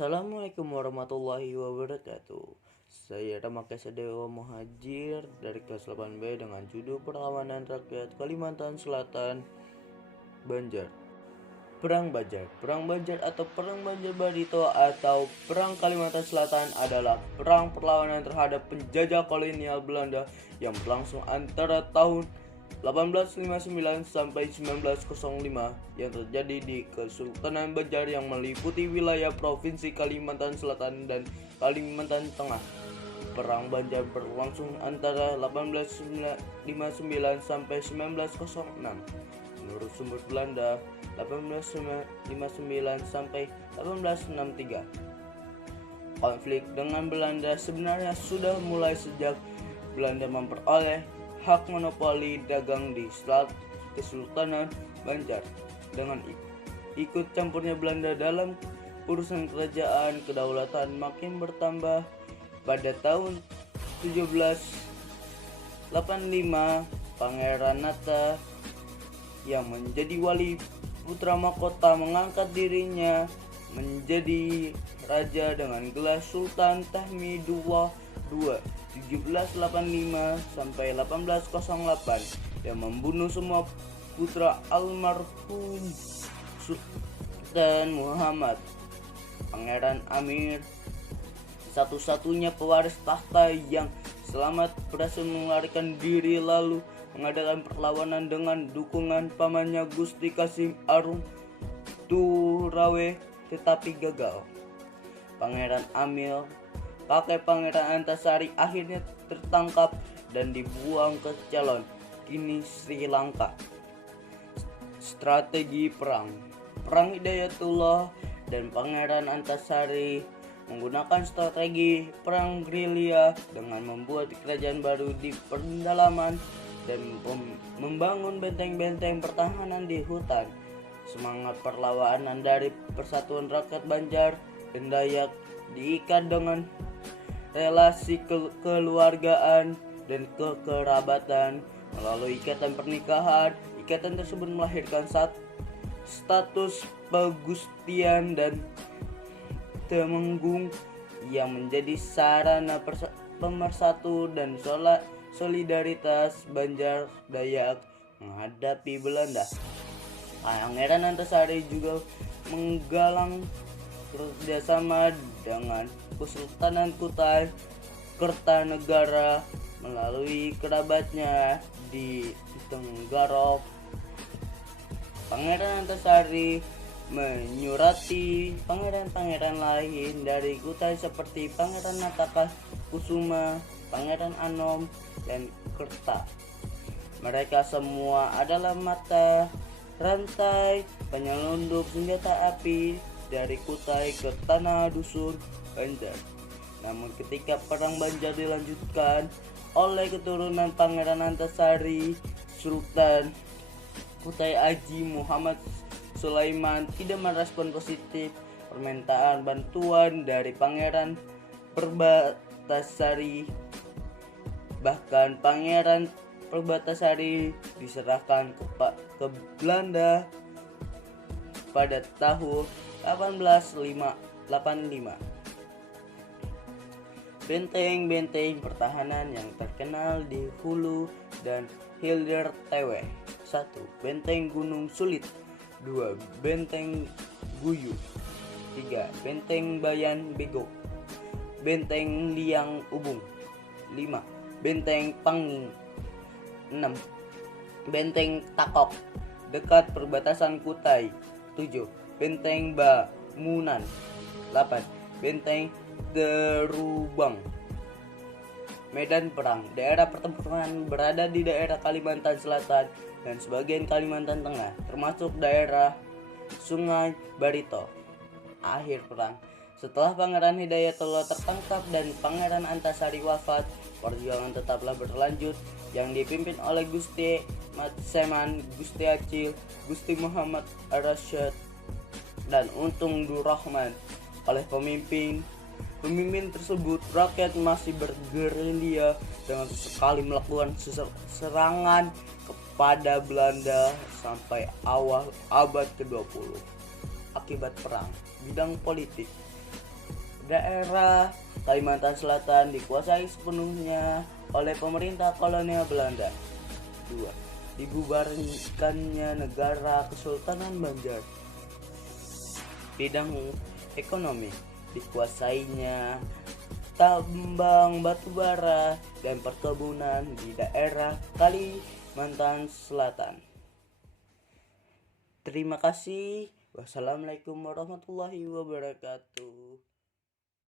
Assalamualaikum warahmatullahi wabarakatuh. Saya Rama Kesadewa Muhajir dari kelas 8B dengan judul Perlawanan Rakyat Kalimantan Selatan Banjar. Perang Banjar. Perang Banjar atau Perang Banjar Barito atau Perang Kalimantan Selatan adalah perang perlawanan terhadap penjajah kolonial Belanda yang berlangsung antara tahun 1859 sampai 1905 yang terjadi di Kesultanan Banjar yang meliputi wilayah Provinsi Kalimantan Selatan dan Kalimantan Tengah. Perang Banjar berlangsung antara 1859 sampai 1906. Menurut sumber Belanda, 1859 sampai 1863. Konflik dengan Belanda sebenarnya sudah mulai sejak Belanda memperoleh hak monopoli dagang di Kesultanan Banjar. Dengan ikut campurnya Belanda dalam urusan kerajaan, kedaulatan makin bertambah. Pada tahun 1785, Pangeran Nata yang menjadi wali putra mahkota mengangkat dirinya menjadi raja dengan gelar Sultan Tahmidullah II 1785 sampai 1808 yang membunuh semua putra almarhum Sultan Muhammad. Pangeran Amir, satu-satunya pewaris tahta yang selamat, berhasil melarikan diri lalu mengadakan perlawanan dengan dukungan pamannya Gusti Kasim Arum Turawe, tetapi gagal. Pangeran Amir pakai Pangeran Antasari akhirnya tertangkap dan dibuang ke Ceylon, kini Sri Lanka. Strategi perang. Perang Hidayatullah dan Pangeran Antasari menggunakan strategi perang gerilya dengan membuat kerajaan baru di pedalaman dan membangun benteng-benteng pertahanan di hutan. Semangat perlawanan dari Persatuan Rakyat Banjar dan Dayak diikat dengan relasi kekeluargaan dan kekerabatan melalui ikatan pernikahan. Ikatan tersebut melahirkan status Pagustian dan Temenggung yang menjadi sarana pemersatu dan solidaritas Banjar Dayak menghadapi Belanda. Pangeran Antasari juga menggalang kerjasama dengan Kesultanan Kutai Kertanegara melalui kerabatnya di Tenggarok. Pangeran Antasari menyurati pangeran-pangeran lain dari Kutai seperti Pangeran Nataka Kusuma, Pangeran Anom, dan Kerta. Mereka semua adalah mata rantai penyelundup senjata api dari Kutai ke tanah dusun Banjar. Namun ketika perang Banjar dilanjutkan oleh keturunan Pangeran Antasari, Sultan Kutai Haji Muhammad Sulaiman tidak merespon positif permintaan bantuan dari Pangeran Perbatasari. Bahkan Pangeran Perbatasari diserahkan ke Belanda pada tahun 1885. Benteng-benteng pertahanan yang terkenal di Hulu dan Hilir Tewe. 1. Benteng Gunung Sulit. 2. Benteng Guyu. 3. Benteng Bayan Bego. Benteng Liang Ubung. 5. Benteng Panging. 6. Benteng Takok dekat perbatasan Kutai. 7. Benteng Bamunan. 8. Benteng Terubang. Medan perang. Daerah pertempuran berada di daerah Kalimantan Selatan dan sebagian Kalimantan Tengah, termasuk daerah Sungai Barito. Akhir perang. Setelah Pangeran Hidayatullah tertangkap dan Pangeran Antasari wafat, perjuangan tetaplah berlanjut yang dipimpin oleh Gusti Matseman, Gusti Acil, Gusti Muhammad Ar-Rasyid, dan Untung Durrahman. Oleh pemimpin tersebut, rakyat masih bergerilya dengan sesekali melakukan serangan kepada Belanda sampai awal abad ke-20. Akibat perang. Bidang politik. Daerah Kalimantan Selatan dikuasai sepenuhnya oleh pemerintah kolonial Belanda. 2. Dibubarkannya negara Kesultanan Banjar. Bidang ekonomi dikuasainya tambang batubara dan perkebunan di daerah Kalimantan Selatan. Terima kasih. Wassalamualaikum warahmatullahi wabarakatuh.